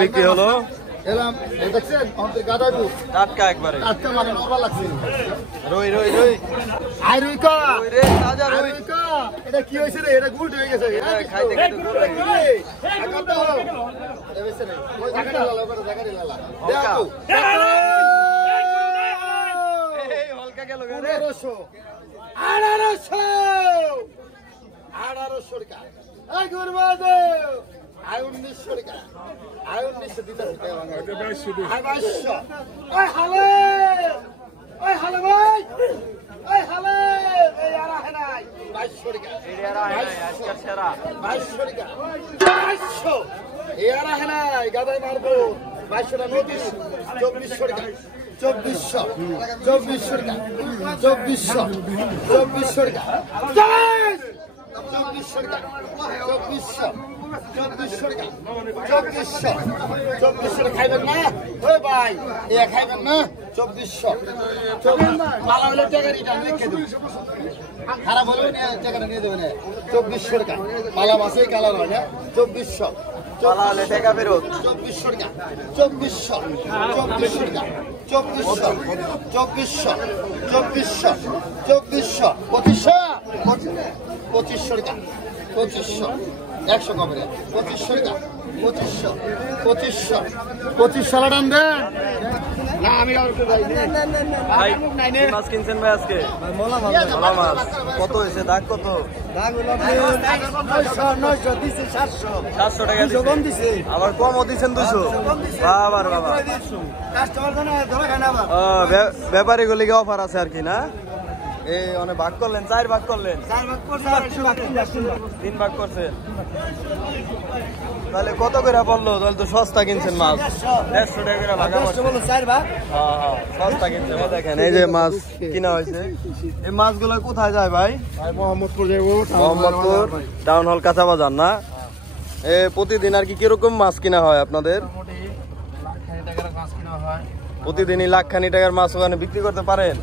বিক্রি হলো এলাম দেখছেন আমাদের গাদাগু টাটকা একবারে টাটকা মানে নরমাল লাগছে রই রই রই আই রুই কা রই রে তাজা রই রুই কা এটা কি হইছে রে এটা গুলট হয়ে গেছে খাইতে খাইতে গুল হয়ে গেছে এটা বেছে রে ওই জায়গাটা লালা ওটা জায়গাটা লালা দেখো এই হলকা গেল রে 1800 টাকা এই গুরবাদে আই 1900 টাকা আই 1900 দিতে হবে এটা 2200 ওই হালে ভাই ওই হালে এই আর আহে নাই 2200 টাকা এই আর আয় আজকে সেরা 2200 টাকা 2200 এই আর আহে নাই গাদাই মারবো 2200 টাকা নোটিশ 2400 টাকা 2400 টাকা 2400 টাকা 2400 টাকা 2400 খাইবেন না ওই ভাই এ খাইবেন না 2400 মালা হলে টাকা রিটার্ন লিখে দেব খারাপ হলে টাকাটা নিয়ে দেবেন 2400 টাকা মালা মাসেই কালার হয় না 2400 পালা হলে টাকা ফেরত 2400 টাকা 2400 টাকা 2400 টাকা 2500 100 কমে 2500 টাকা 2500 টান দেন না আমি আর একটু যাই ভাই কি মাছ কিনছেন ভাই আজকে মোলা মাছ কত হয়েছে দাগ কত দাম হলো 900 দিছে 700 টাকা দিছে আবার কমও দিছেন 200 বাবা রে বাবা কাস্টমার জানা ধরা খায় না আবার ব্যাপারী গুলিকে অফার আছে আর কি না এই অনেক ভাগ করলেন 4 ভাগ করলেন 4 ভাগ করছে 3 ভাগ করছে তাহলে কত করে পড়লো তাহলে তো সস্তা কিনছেন মাছ 150 টাকা করে ভাগ আছে বলো 4 ভাগ হ্যাঁ সস্তা কিনছেন দেখেন এই যে মাছ কিনা হয়েছে এই মাছগুলো কোথায় যায় ভাই মোহাম্মদপুর যাবো মোহাম্মদপুর টাউন হল কাঁচা বাজার না এ প্রতিদিন আর কি কিরকম মাছ কিনা হয় আপনাদের প্রতিদিনই লাখখানি টাকার মাছ ওখানে বিক্রি করতে পারেন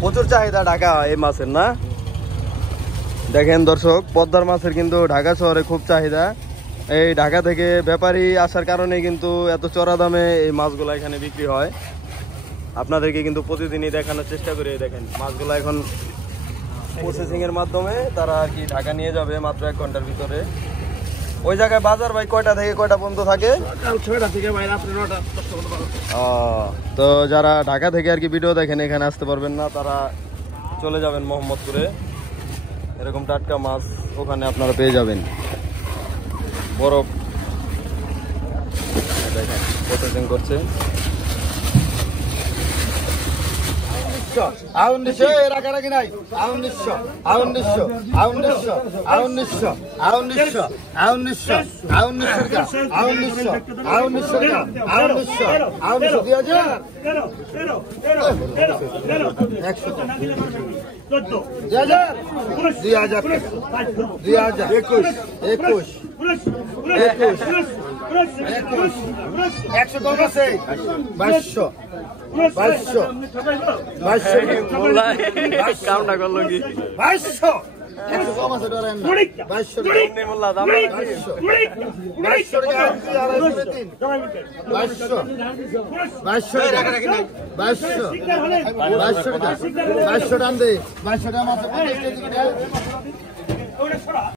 প্রচুর চাহিদা ঢাকা এই মাছের না দেখেন দর্শক পদ্মার মাছের কিন্তু ঢাকা শহরে খুব চাহিদা এই ঢাকা থেকে ব্যাপারী আসার কারণে কিন্তু এত চড়া দামে এই মাছগুলো এখানে বিক্রি হয় আপনাদেরকে কিন্তু প্রতিদিনই দেখানোর চেষ্টা করি দেখেন মাছগুলো এখন প্রসেসিং এর মাধ্যমে তারা আর কি ঢাকা নিয়ে যাবে মাত্র 1 ঘন্টার ভিতরে ওই জায়গায় বাজার ভাই কয়টা থেকে কয়টা পর্যন্ত থাকে সকাল 6টা থেকে ভাই রাত 9টা পর্যন্ত তো যারা ঢাকা থেকে আর কি ভিডিও দেখেন এখানে আসতে পারবেন না তারা চলে যাবেন মোহাম্মদপুরে এরকম টাটকা মাছ ওখানে আপনারা পেয়ে যাবেন বরফ দেখেন প্রসেসিং করছে 1900 রাগারাগি নাই কামটা করলো কি 2200 কম আছে ধরেন 2200 মোল্লা দাম 2200 টাকা 2200 টাকা 2200 টাকা দে 2200 টাকা মাত্র 50 টাকা